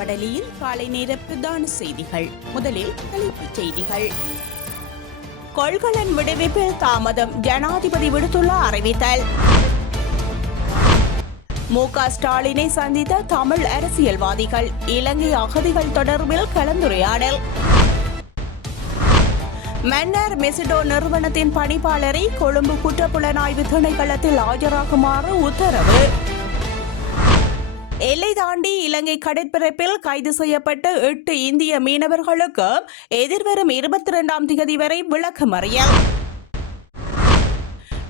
வடலியில் காலை நேர பிரதான செய்திகள். முதலில் தலைப்புச் செய்திகள். கொள்கலன் விடுவிப்பில் தாமதம் ஜனாதிபதி விடுத்துள்ள அறிவித்தல். மு க ஸ்டாலினை சந்தித்த தமிழ் அரசியல்வாதிகள் இலங்கை அகதிகள் தொடர்பில் கலந்துரையாடல். மன்னர் மெசிடோ நிறுவனத்தின் பணிப்பாளரை கொழும்பு குற்றப்புலனாய்வு திணைக்களத்தில் ஆஜராகுமாறு உத்தரவு. எல்லை தாண்டி இலங்கை கடற்பரப்பில் கைது செய்யப்பட்ட எட்டு இந்திய மீனவர்களுக்கு எதிர்வரும் இருபத்தி இரண்டாம் தேதி வரை விளக்கமறியல்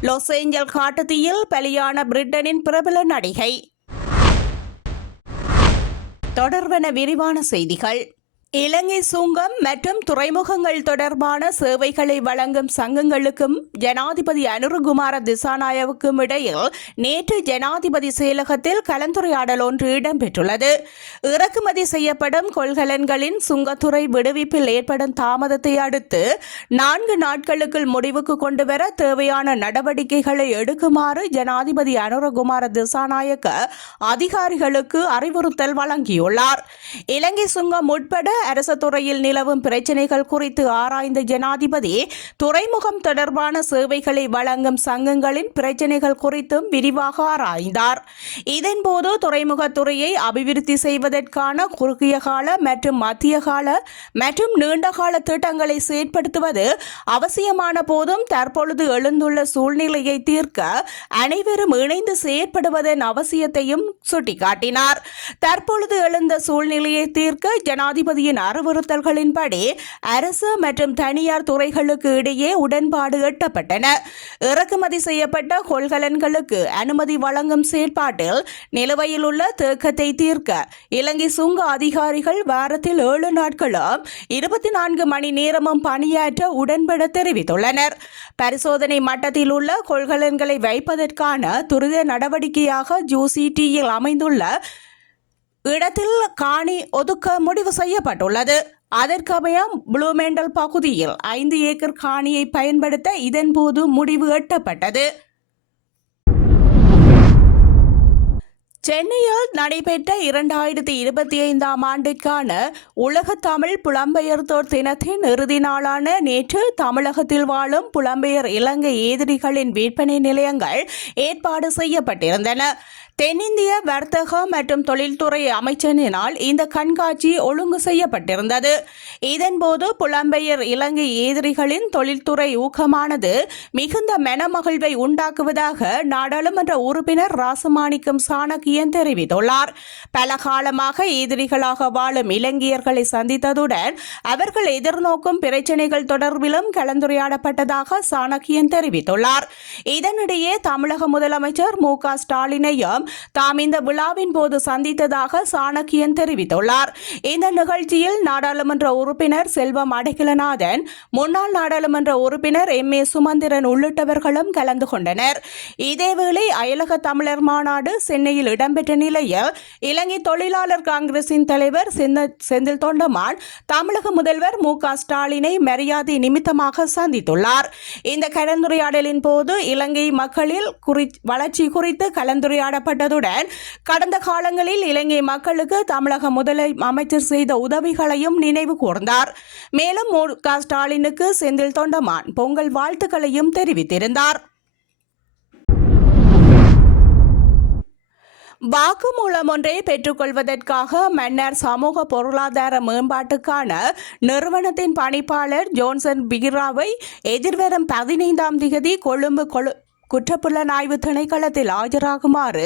லாஸ் ஏஞ்சல் காட்டுத்தீயில் பலியான பிரிட்டனின் பிரபல நடிகை. தொடர்வன விரிவான செய்திகள். இலங்கை சுங்கம் மற்றும் துறைமுகங்கள் தொடர்பான சேவைகளை வழங்கும் சங்கங்களுக்கும் ஜனாதிபதி அனுருகுமார திசாநாயவுக்கும் இடையில் நேற்று ஜனாதிபதி செயலகத்தில் கலந்துரையாடல் ஒன்று இடம்பெற்றுள்ளது. இறக்குமதி செய்யப்படும் கொள்கலன்களின் சுங்கத்துறை விடுவிப்பில் ஏற்படும் தாமதத்தை அடுத்து நான்கு நாட்களுக்குள் முடிவுக்கு கொண்டுவர தேவையான நடவடிக்கைகளை எடுக்குமாறு ஜனாதிபதி அனுரகுமார திசாநாயக்க அதிகாரிகளுக்கு அறிவுறுத்தல் வழங்கியுள்ளார். இலங்கை சுங்கம் உட்பட அரச துறையில் நிலவும் பிரச்சினைகள் குறித்து ஆராய்ந்த ஜனாதிபதி துறைமுகம் தொடர்பான சேவைகளை வழங்கும் சங்கங்களின் பிரச்சினைகள் குறித்தும் விரிவாக ஆராய்ந்தார். இதன்போது துறைமுகத்துறையை அபிவிருத்தி செய்வதற்கான குறுகிய கால மற்றும் மத்திய கால மற்றும் நீண்டகால திட்டங்களை செயற்படுத்துவது அவசியமான போதும் தற்பொழுது எழுந்துள்ள சூழ்நிலையை தீர்க்க அனைவரும் இணைந்து செயற்படுவதன் அவசியத்தையும் சுட்டிக்காட்டினார். தற்பொழுது எழுந்த சூழ்நிலையை தீர்க்க ஜனாதிபதியின் அறிவுறுத்தல்களின்படி அரசு மற்றும் தனியார் துறைகளுக்கு இடையே உடன்பாடு எட்டப்பட்டன. இறக்குமதி செய்யப்பட்ட கொள்கலன்களுக்கு அனுமதி வழங்கும் செயற்பாட்டில் நிலுவையில் உள்ள தேக்கத்தை தீர்க்க இலங்கை சுங்க அதிகாரிகள் வாரத்தில் ஏழு நாட்களும் இருபத்தி நான்கு மணி நேரமும் பணியாற்ற உடன்பட தெரிவித்துள்ளனர். பரிசோதனை மட்டத்தில் உள்ள கொள்கலன்களை வைப்பதற்கான துரித நடவடிக்கையாக ஜூசிடியில் அமைந்துள்ள இடத்தில் காணி ஒதுக்க முடிவு செய்யப்பட்டுள்ளது. அதற்கமைய ப்ளூமேண்டல் பகுதியில் ஐந்து ஏக்கர் காணியை பயன்படுத்த இதன்போது முடிவு எட்டப்பட்டது. சென்னையில் நடைபெற்ற இரண்டாயிரத்தி இருபத்தி ஐந்தாம் ஆண்டிற்கான உலக தமிழ் புலம்பெயர்த்தோர் தினத்தின் இறுதி நாளான நேற்று தமிழகத்தில் வாழும் புலம்பெயர் இலங்கை எதிரிகளின் விற்பனை நிலையங்கள் ஏற்பாடு செய்யப்பட்டிருந்தன. தென்னிந்திய வர்த்தக மற்றும் தொழில்துறை அமைச்சரினால் இந்த கண்காட்சி ஒழுங்கு செய்யப்பட்டிருந்தது. இதன்போது புலம்பெயர் இலங்கை எதிரிகளின் தொழில்துறை ஊக்கமானது மிகுந்த மனமகிழ்வை உண்டாக்குவதாக நாடாளுமன்ற உறுப்பினர் ராசமாணிக்கம் சாணக்கியன் தெரிவித்துள்ளார். பல காலமாக எதிரிகளாக வாழும் இலங்கையர்களை சந்தித்ததுடன் அவர்கள் எதிர்நோக்கும் பிரச்சினைகள் தொடர்பிலும் கலந்துரையாடப்பட்டதாக சாணக்கியன் தெரிவித்துள்ளார். இதனிடையே தமிழக முதலமைச்சர் மு க ஸ்டாலினையும் தாம் இந்த விழாவின் போது சந்தித்ததாக சாணக்கியன் தெரிவித்துள்ளார். இந்த நிகழ்ச்சியில் நாடாளுமன்ற உறுப்பினர் செல்வம் அடைக்கலநாதன் முன்னாள் நாடாளுமன்ற உறுப்பினர் எம். ஏ. சுமந்திரன் உள்ளிட்டவர்களும் கலந்து கொண்டனர். இதேவேளை அயலக தமிழர் மாநாடு சென்னையில் இடம்பெற்ற நிலையில் இலங்கை தொழிலாளர் காங்கிரசின் தலைவர் செந்தில் தொண்டமான் தமிழக முதல்வர் மு. க. ஸ்டாலினை மரியாதை நிமித்தமாக சந்தித்துள்ளார். இந்த கலந்துரையாடலின் போது இலங்கை மக்களில் குறி வளர்ச்சி குறித்து கலந்துரையாடப்பட்டதுடன் கடந்த காலங்களில் இலங்கை மக்களுக்கு தமிழக முதல அமைச்சர் செய்த உதவிகளையும் நினைவு கூர்ந்தார். மேலும் மு. க. ஸ்டாலினுக்கு செந்தில் தொண்டமான் பொங்கல் வாழ்த்துக்களையும் தெரிவித்திருந்தார். வாக்குமூலம் ஒன்றை பெற்றுக்கொள்வதற்காக மன்னர் சமூக பொருளாதார மேம்பாட்டுக்கான நிறுவனத்தின் பணிப்பாளர் ஜோன்சன் பிகிராவை எதிர்வரும் பதினைந்தாம் திகதி கொழும்பு கொழு குற்றப்புலனாய்வு திணைக்களத்தில் ஆஜராகுமாறு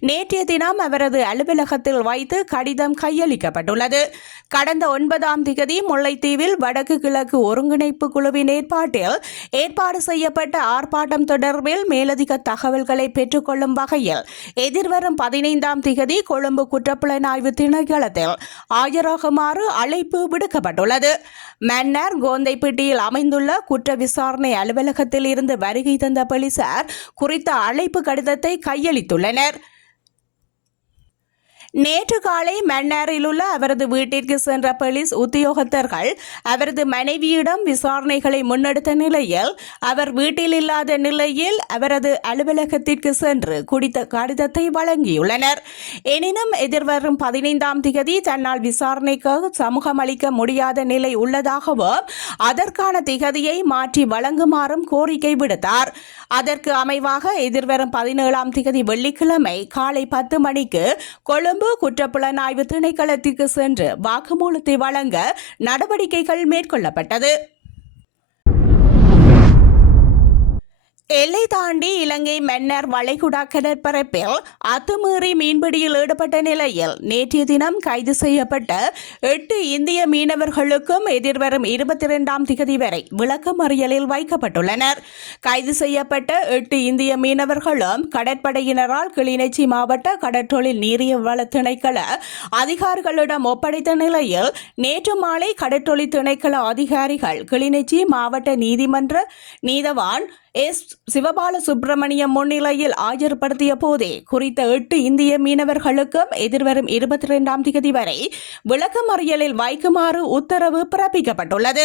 நேற்றைய தினம் அவரது அலுவலகத்தில் வைத்து கடிதம் கையளிக்கப்பட்டுள்ளது. கடந்த ஒன்பதாம் திகதி முல்லைத்தீவில் வடக்கு கிழக்கு ஒருங்கிணைப்பு குழுவின் ஏற்பாட்டில் ஏற்பாடு செய்யப்பட்ட ஆர்ப்பாட்டம் தொடர்பில் மேலதிக தகவல்களை பெற்றுக்கொள்ளும் வகையில் எதிர்வரும் பதினைந்தாம் திகதி கொழும்பு குற்றப்புலனாய்வு திணைக்களத்தில் ஆஜராகுமாறு அழைப்பு விடுக்கப்பட்டுள்ளது. மன்னர் கோந்தைப்பட்டியில் அமைந்துள்ள குற்ற விசாரணை அலுவலகத்தில் இருந்து வருகை தந்த போலீசார் குறித்த அழைப்பு கடிதத்தை கையளித்துள்ளனர் நேற்று காலை மன்னாரிலுள்ள அவரது வீட்டிற்கு சென்ற போலீஸ் உத்தியோகத்தர்கள் அவரது மனைவியிடம் விசாரணைகளை முன்னெடுத்த நிலையில் அவர் வீட்டில் இல்லாத நிலையில் அவரது அலுவலகத்திற்கு சென்று குடித்த கடிதத்தை வழங்கியுள்ளனர். எனினும் எதிர்வரும் பதினைந்தாம் திகதி தன்னால் விசாரணைக்கு சமூகம் அளிக்க முடியாத நிலை உள்ளதாகவும் அதற்கான திகதியை மாற்றி வழங்குமாறும் கோரிக்கை விடுத்தார். அதற்கு அமைவாக எதிர்வரும் பதினேழாம் திகதி வெள்ளிக்கிழமை காலை பத்து மணிக்கு கொழும்பு குற்றப்புலனாய்வு திணைக்களத்திற்கு சென்று வாக்குமூலத்தை வழங்க நடவடிக்கைகள் மேற்கொள்ளப்பட்டது. எல்லை தாண்டி இலங்கை மன்னர் வளைகுடா கடற்பரப்பில் அத்துமீறி மீன்பிடியில் ஈடுபட்ட நிலையில் நேற்றைய தினம் கைது செய்யப்பட்ட எட்டு இந்திய மீனவர்களுக்கும் எதிர்வரும் இருபத்தி இரண்டாம் திகதி வரை விளக்கமறியலில் வைக்கப்பட்டுள்ளனர். கைது செய்யப்பட்ட எட்டு இந்திய மீனவர்களும் கடற்படையினரால் கிளிநொச்சி மாவட்ட கடற்றொழில் நீரியவள திணைக்கள அதிகாரிகளிடம் ஒப்படைத்த நிலையில் நேற்று மாலை கடற்றொழில் திணைக்கள அதிகாரிகள் கிளிநொச்சி மாவட்ட நீதிமன்ற நீதவான் எஸ். சிவபால சுப்பிரமணியம் முன்னிலையில் ஆஜர்படுத்திய போதே குறித்த எட்டு இந்திய மீனவர்களுக்கும் எதிர்வரும் இருபத்தி இரண்டாம் தேதி வரை விளக்கமறியலில் வைக்குமாறு உத்தரவு பிறப்பிக்கப்பட்டுள்ளது.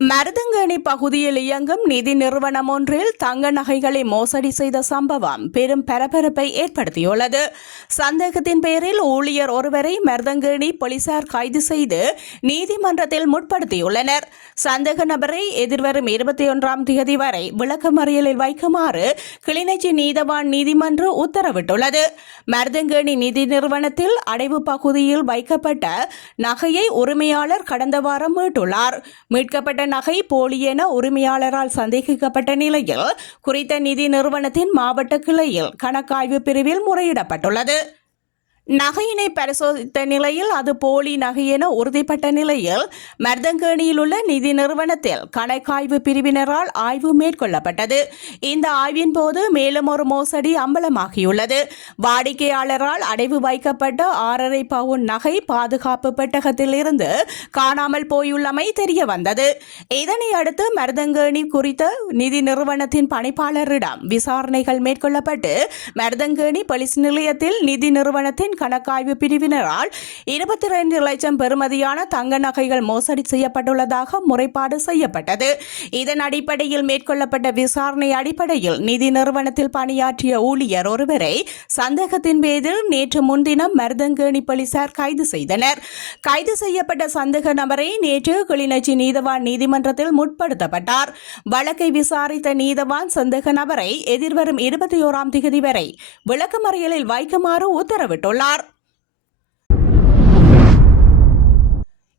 மருதங்கணி பகுதியில் இயங்கும் நிதி நிறுவனம் ஒன்றில் தங்க நகைகளை மோசடி செய்த சம்பவம் பெரும் பரபரப்பை ஏற்படுத்தியுள்ளது. சந்தேகத்தின் பேரில் ஊழியர் ஒருவரை மருதங்கணி போலீசார் கைது செய்து நீதிமன்றத்தில் முற்படுத்தியுள்ளனர். சந்தேக நபரை எதிர்வரும் இருபத்தி ஒன்றாம் தேதி வரை விளக்கமறியலில் வைக்குமாறு கிளிநொச்சி நீதவான் நீதிமன்றம் உத்தரவிட்டுள்ளது. மருதங்கணி நிதி நிறுவனத்தில் அடைவு பகுதியில் வைக்கப்பட்ட நகையை உரிமையாளர் கடந்த வாரம் மீட்டுள்ளார். மீட்கப்பட்ட நகை போலி என உரிமையாளரால் சந்தேகிக்கப்பட்ட நிலையில் குறித்த நிதி நிறுவனத்தின் மாவட்ட கிளையில் கணக்காய்வு பிரிவில் முறையிடப்பட்டுள்ளது. நகையினை பரிசோதித்த நிலையில் அது போலி நகை என உறுதிப்பட்ட நிலையில் மர்தங்கேணியில் உள்ள நிதி நிறுவனத்தில் கணக்காய்வு பிரிவினரால் ஆய்வு மேற்கொள்ளப்பட்டது. இந்த ஆய்வின் போது மேலும் ஒரு மோசடி அம்பலமாகியுள்ளது. வாடிக்கையாளரால் அடைவு வைக்கப்பட்ட ஆறரை பவுன் நகை பாதுகாப்பு பெட்டகத்தில் இருந்து காணாமல் போயுள்ளமை தெரிய வந்தது இதனை அடுத்து மருதங்கேணி குறித்த நிதி நிறுவனத்தின் பணிப்பாளரிடம் விசாரணைகள் மேற்கொள்ளப்பட்டு மருதங்கேணி போலீஸ் நிலையத்தில் நிதி நிறுவனத்தின் கணக்காய்வு பிரிவினரால் இருபத்தி ரெண்டு லட்சம் பெறுமதியான தங்க நகைகள் மோசடி செய்யப்பட்டுள்ளதாக முறைப்பாடு செய்யப்பட்டது. இதன் அடிப்படையில் மேற்கொள்ளப்பட்ட விசாரணை அடிப்படையில் நிதி நிறுவனத்தில் பணியாற்றிய ஊழியர் ஒருவரை சந்தேகத்தின் பேரில் நேற்று முன்தினம் மருதங்கேணி போலீசார் கைது செய்தனர். கைது செய்யப்பட்ட சந்தேக நபரை நேற்று கிளிநொச்சி நீதவான் நீதிமன்றத்தில் முற்படுத்தப்பட்டார். வழக்கை விசாரித்த நீதவான் சந்தேக நபரை எதிர்வரும் இருபத்தி ஓராம் தேதி வரை விளக்கமறியலில் வைக்குமாறு உத்தரவிட்டுள்ளார்.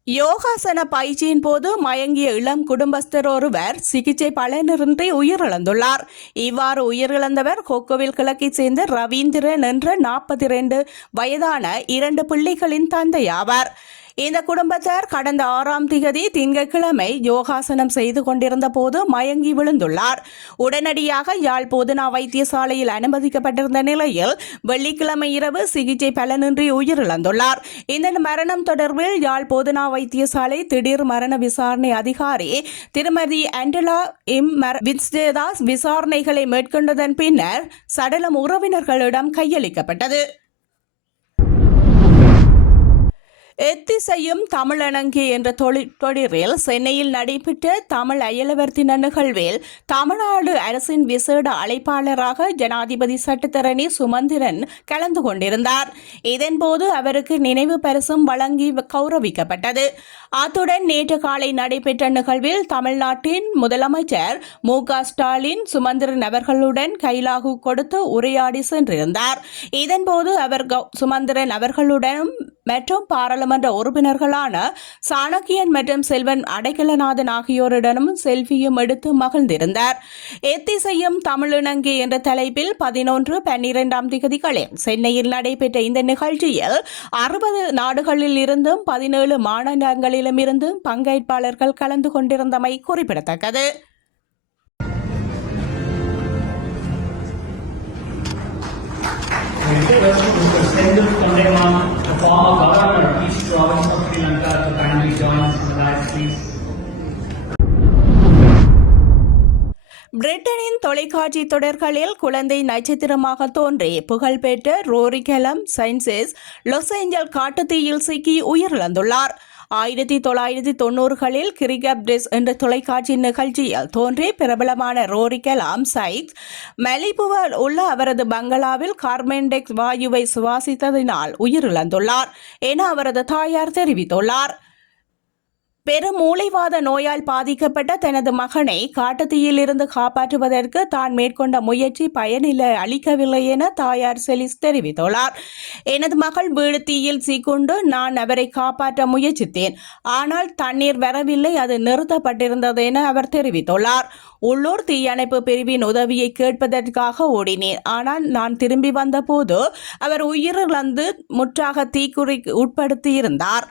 யோகாசன பயிற்சியின் போது மயங்கிய இளம் குடும்பஸ்தர் ஒருவர் சிகிச்சை பலனின்றி உயிரிழந்துள்ளார். இவ்வாறு உயிரிழந்தவர் கொக்கோவில் கிழக்கைச் சேர்ந்த ரவீந்திரன் என்ற நாற்பத்தி இரண்டு வயதான இரண்டு பிள்ளைகளின் தந்தையாவார். இந்த குடும்பத்தார் கடந்த ஆறாம் திகதி திங்கட்கிழமை யோகாசனம் செய்து கொண்டிருந்த போது மயங்கி விழுந்துள்ளார். உடனடியாக யாழ் போதனா வைத்தியசாலையில் அனுமதிக்கப்பட்டிருந்த நிலையில் வெள்ளிக்கிழமை இரவு சிகிச்சை பலனின்றி உயிரிழந்துள்ளார். இந்த மரணம் தொடர்பில் யாழ் போதனா வைத்தியசாலை திடீர் மரண விசாரணை அதிகாரி திருமதி ஆண்டலா எம். வின்ஸ்டேதாஸ் விசாரணைகளை மேற்கொண்டதன் பின்னர் சடலம் உறவினர்களிடம் கையளிக்கப்பட்டது. எத்திசையும் தமிழணங்கி என்ற தொழில் தொழிலில் சென்னையில் நடைபெற்ற தமிழ் அயலவர்த்தின நிகழ்வில் தமிழ்நாடு அரசின் விசேட அழைப்பாளராக ஜனாதிபதி சட்டத்தரணி சுமந்திரன் கலந்து கொண்டிருந்தார். இதன்போது அவருக்கு நினைவு பரிசும் வழங்கி கௌரவிக்கப்பட்டது. அத்துடன் நேற்று காலை நடைபெற்ற நிகழ்வில் தமிழ்நாட்டின் முதலமைச்சர் மு க ஸ்டாலின் சுமந்திரன் அவர்களுடன் கைலாகு கொடுத்து உரையாடி சென்றிருந்தார். இதன்போது அவர் சுமந்திரன் அவர்களுடன் மற்றும் பாராளுமன்ற உறுப்பினர்களான சாணக்கியன் மற்றும் செல்வன் அடைக்கலநாதன் ஆகியோருடனும் செல்ஃபியும் எடுத்து மகிழ்ந்திருந்தார் எத்திசையும் தமிழினங்கே என்ற தலைப்பில் பதினொன்று பன்னிரெண்டாம் திகதிகளில் சென்னையில் நடைபெற்ற இந்த நிகழ்ச்சியில் அறுபது நாடுகளில் இருந்தும் பதினேழு மாநிலங்களிலும் இருந்தும் பங்கேற்பாளர்கள் கலந்து கொண்டிருந்தமை குறிப்பிடத்தக்கது Thank you. Former governor of each province of Sri Lanka, to kindly join us in the live stream. பிரிட்டனின் தொலைக்காட்சி தொடர்களில் குழந்தை நட்சத்திரமாக தோன்றி புகழ்பெற்ற Rory Callum Sykes Los Angeles காட்டுத்தீயில் சிக்கி உயிரிழந்துள்ளார் ஆயிரத்தி தொள்ளாயிரத்தி தொண்ணூறுகளில் கிரிகப் டெஸ் என்ற தொலைக்காட்சி நிகழ்ச்சியில் தோன்றி பிரபலமான ரோரிக்கல் ஆம்சைத் சைக்ஸ் உள்ள அவரது பங்களாவில் கார்மெண்டெக்ஸ் வாயுவை சுவாசித்ததினால் உயிரிழந்துள்ளார் என அவரது தாயார் தெரிவித்துள்ளார். பெரும் மூளைவாத நோயால் பாதிக்கப்பட்ட தனது மகனை காட்டுத்தீயிலிருந்து காப்பாற்றுவதற்கு தான் மேற்கொண்ட முயற்சி பயனில்லை அளிக்கவில்லை என தாயார் செலிஸ் தெரிவித்துள்ளார். எனது மகள் வீடு தீயில் சீக்குண்டு நான் அவரை காப்பாற்ற முயற்சித்தேன். ஆனால் தண்ணீர் வரவில்லை அது நிறுத்தப்பட்டிருந்தது என அவர் தெரிவித்துள்ளார். உள்ளூர் தீயணைப்பு பிரிவின் உதவியை கேட்பதற்காக ஓடினேன். ஆனால் நான் திரும்பி வந்தபோது அவர் உயிரிழந்து முற்றாக தீக்குறி உட்படுத்தியிருந்தார்.